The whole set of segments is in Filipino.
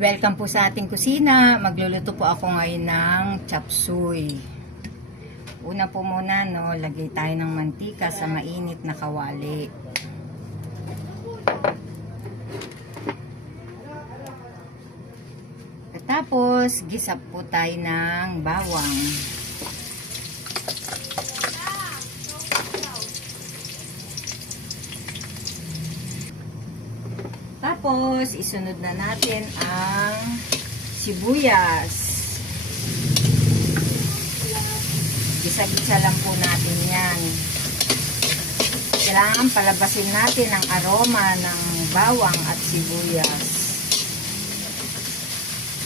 Welcome po sa ating kusina. Magluluto po ako ngayon ng chop suey. Una po muna, lagay tayo ng mantika sa mainit na kawali. At tapos, gisap po tayo ng bawang. Tapos, isunod na natin ang sibuyas. Gisa-gisa lang po natin yan. Kailangan palabasin natin ang aroma ng bawang at sibuyas.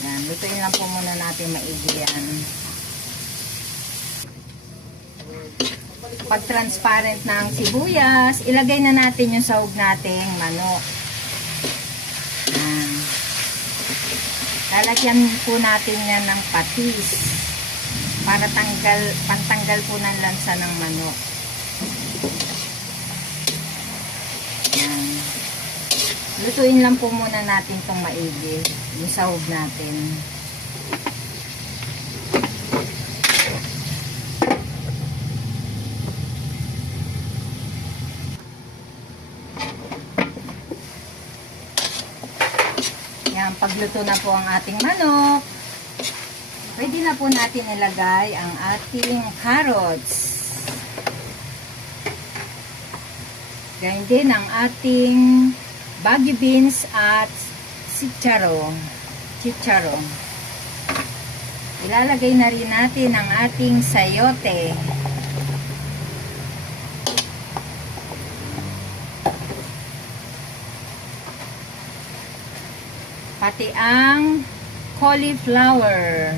Yan, lutuin lang po muna natin maigi yan. Pag transparent na ang sibuyas, ilagay na natin yung sahog nating manok. Lalagyan po natin yan ng patis para pantanggal po ng lansa ng manok. Yan. Lutuin lang po muna natin itong maigi, yung sahog natin. Yan, pagluto na po ang ating manok, pwede na po natin ilagay ang ating carrots. Ganyan din ang ating bagu beans at chicharon. Ilalagay na rin natin ang ating sayote. Pati ang cauliflower.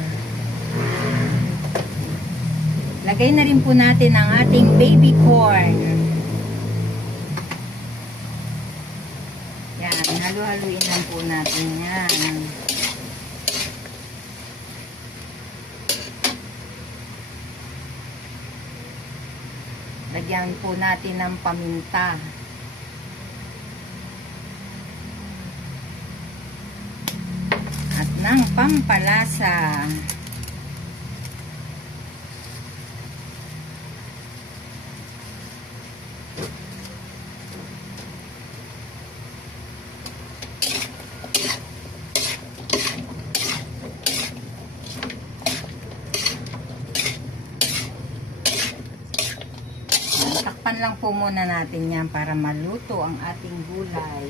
Lagay na rin po natin ang ating baby corn. Yan, halu-haluin lang po natin yan. Lagyan po natin ng paminta. At ng pampalasa. Takpan lang po muna natin yan para maluto ang ating gulay.